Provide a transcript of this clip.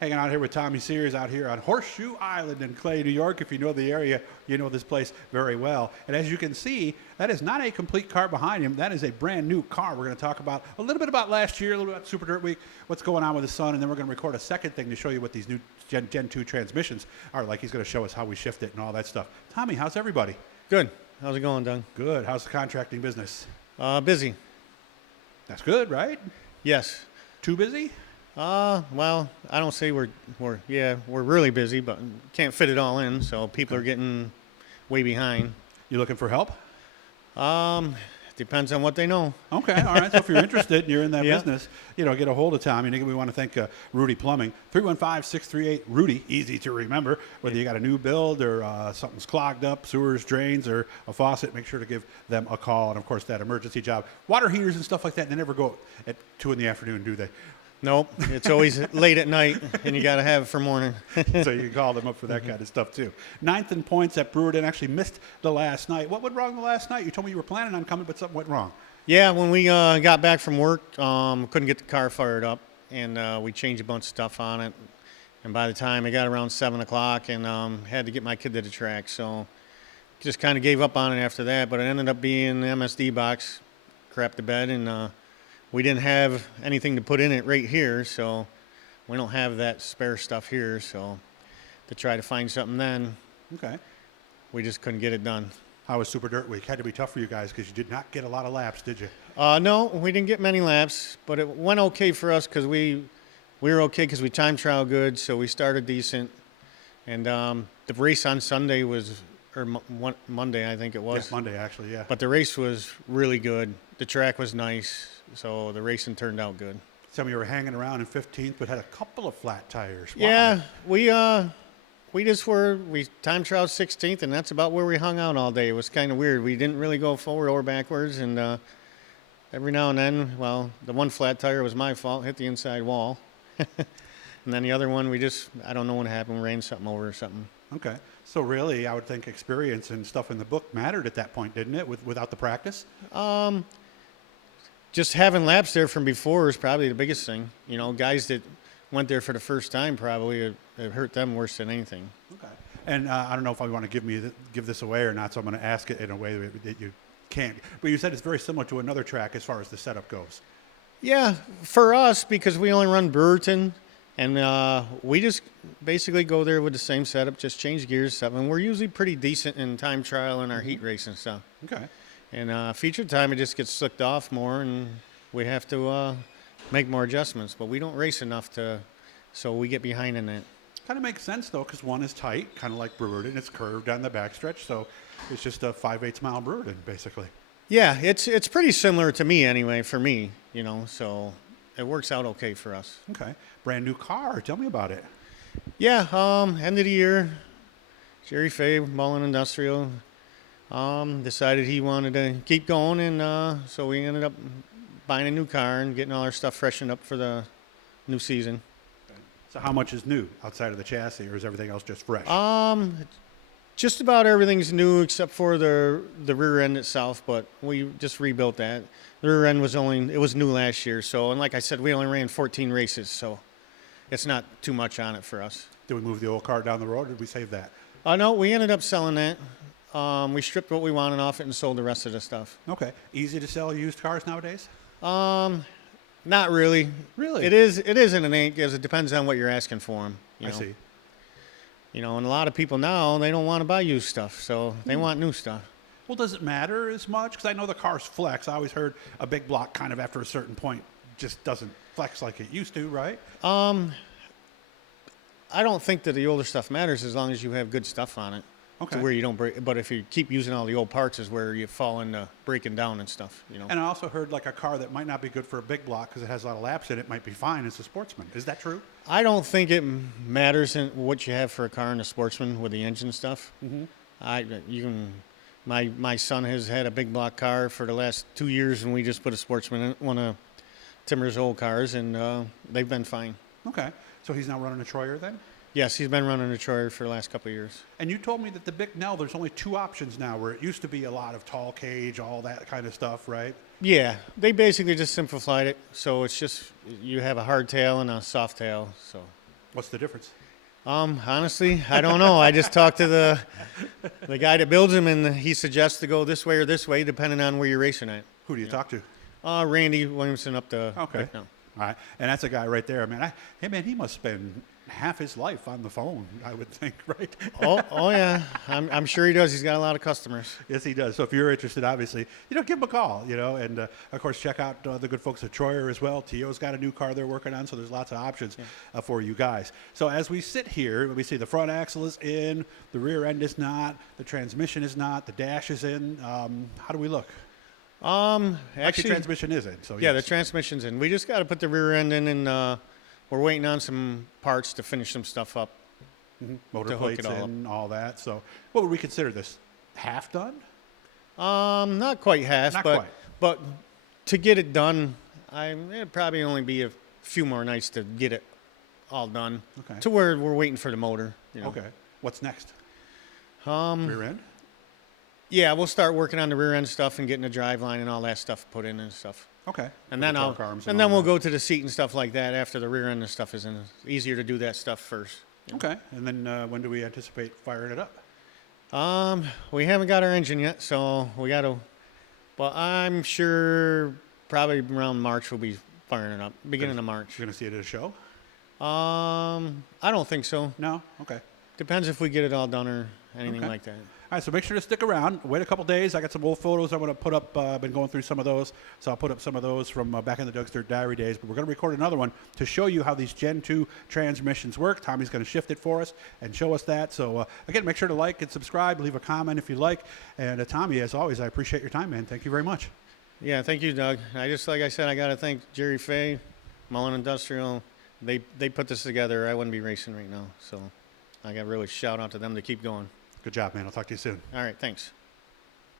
Hanging out here with Tommy Sears out here on Horseshoe Island in Clay, New York. If you know the area, you know this place very well. And as you can see, that is not a complete car behind him. That is a brand new car. We're going to talk about a little bit about last year, a little bit about Super Dirt Week, what's going on with his son, and then we're going to record a second thing to show you what these new Gen 2 transmissions are like. He's going to show us how we shift it and all that stuff. Tommy, how's everybody? Good. How's it going, Doug? Good. How's the contracting business? Busy. That's good, right? Yes. Too busy? Well, I don't say we're really busy, but can't fit it all in, so people are getting way behind. You looking for help? Depends on what they know. Okay, all right. So if you're interested and you're in that business, get a hold of Tommy. And we want to thank Rudy Plumbing. 315-638-RUDY, easy to remember. Whether you got a new build or something's clogged up, sewers, drains, or a faucet, make sure to give them a call. And, of course, that emergency job. Water heaters and stuff like that, they never go at 2 in the afternoon, do they? Nope. It's always late at night, and you got to have it for morning. So you can call them up for that kind of stuff, too. 9th in points at Brewerton. Actually missed the last night. What went wrong the last night? You told me you were planning on coming, but something went wrong. Yeah, when we got back from work, couldn't get the car fired up, and we changed a bunch of stuff on it. And by the time it got around 7 o'clock, and had to get my kid to the track, so just kind of gave up on it after that. But it ended up being the MSD box, crapped the bed, and we didn't have anything to put in it right here, so we don't have that spare stuff here. So to try to find something then, okay, we just couldn't get it done. How was Super Dirt Week? Had to be tough for you guys because you did not get a lot of laps, did you? No, we didn't get many laps, but it went okay for us because we were okay because we time trial good, so we started decent. And the race on Sunday was, or Monday, I think it was. Yes, Monday, actually, yeah. But the race was really good. The track was nice, so the racing turned out good. Some of you were hanging around in 15th, but had a couple of flat tires. Wow. Yeah, we time trialed 16th, and that's about where we hung out all day. It was kind of weird. We didn't really go forward or backwards, and every now and then, well, the one flat tire was my fault, hit the inside wall. And then the other one, I don't know what happened, ran something over or something. Okay. So really, I would think experience and stuff in the book mattered at that point, didn't it, without the practice? Just having laps there from before is probably the biggest thing. Guys that went there for the first time probably it hurt them worse than anything. Okay. And I don't know if I want to give this away or not, so I'm going to ask it in a way that you can't. But you said it's very similar to another track as far as the setup goes. Yeah, for us, because we only run Brewerton, and we just basically go there with the same setup, just change gears, and we're usually pretty decent in time trial and our heat race and stuff. Okay. And feature time, it just gets slicked off more, and we have to make more adjustments. But we don't race enough so we get behind in that. Kind of makes sense, though, because one is tight, kind of like Brewerton. It's curved on the backstretch, so it's just a 5/8 mile Brewerton, basically. Yeah, it's pretty similar to me anyway, for me, so it works out okay for us. Okay. Brand new car. Tell me about it. Yeah, end of the year, Jerry Fay, Mullen Industrial, decided he wanted to keep going, and so we ended up buying a new car and getting all our stuff freshened up for the new season. So how much is new outside of the chassis, or is everything else just fresh? Just about everything's new except for the rear end itself, but we just rebuilt that. The rear end was new last year, so, and like I said, we only ran 14 races, so it's not too much on it for us. Did we move the old car down the road, or did we save that? No, we ended up selling that. We stripped what we wanted off it and sold the rest of the stuff. Okay. Easy to sell used cars nowadays? Not really. Really? It is and it ain't, because it depends on what you're asking for them. I see. And a lot of people now, they don't want to buy used stuff, so they want new stuff. Well, does it matter as much? Because I know the cars flex. I always heard a big block kind of after a certain point just doesn't flex like it used to, right? I don't think that the older stuff matters as long as you have good stuff on it. Okay. To where you don't break, but if you keep using all the old parts is where you fall into breaking down and stuff, And I also heard like a car that might not be good for a big block because it has a lot of laps in it might be fine as a sportsman. Is that true? I don't think it matters in what you have for a car in a sportsman with the engine stuff. Mm-hmm. My son has had a big block car for the last 2 years, and we just put a sportsman in one of Timmer's old cars, and they've been fine. Okay. So he's now running a Troyer then? Yes, he's been running a Troyer for the last couple of years. And you told me that the Bicknell, there's only 2 options now, where it used to be a lot of tall cage, all that kind of stuff, right? Yeah, they basically just simplified it. So it's just you have a hard tail and a soft tail. So What's the difference? Honestly, I don't know. I just talked to the guy that builds them, and he suggests to go this way or this way, depending on where you're racing at. Who do you talk to? Randy Williamson up to Okay. Bicknell. All right. And that's a guy right there. Hey, man, he must spend half his life on the phone, I would think, right? Oh yeah, I'm sure he does. He's got a lot of customers. Yes, he does. So if you're interested, obviously, give him a call, and of course, check out the good folks at Troyer as well. Tio's got a new car they're working on, so there's lots of options for you guys. So as we sit here, we see the front axle is in, the rear end is not, the transmission is not, the dash is in. How do we look? Actually, the transmission is in. So yeah, yes. the transmission's in. We just got to put the rear end in, and we're waiting on some parts to finish some stuff up. Motor to hook plates it all in, all that. So what would we consider this? Half done? Not quite half, Not but quite. but to get it done, it'd probably only be a few more nights to get it all done. Okay. To where we're waiting for the motor. Okay. What's next? Um, Rear end? Yeah, we'll start working on the rear end stuff and getting the drive line and all that stuff put in and stuff. Okay. And With then the I'll torque arms and all then we'll that. go to the seat and stuff like that after the rear end and stuff is in. It's easier to do that stuff first. Okay. And then when do we anticipate firing it up? We haven't got our engine yet, so we got to. Well, I'm sure probably around March we'll be firing it up. Beginning of March. You're going to see it at a show? I don't think so. No? Okay. Depends if we get it all done or anything Okay. like that. All right, so make sure to stick around. Wait a couple days. I got some old photos I'm going to put up. I've been going through some of those, so I'll put up some of those from back in the Doug's Dirt Diary days. But we're going to record another one to show you how these Gen 2 transmissions work. Tommy's going to shift it for us and show us that. So, again, make sure to like and subscribe. Leave a comment if you like. And, Tommy, as always, I appreciate your time, man. Thank you very much. Yeah, thank you, Doug. Like I said, I got to thank Jerry Fay, Mullen Industrial. They put this together. I wouldn't be racing right now, so I got to really shout out to them to keep going. Good job, man. I'll talk to you soon. All right, thanks.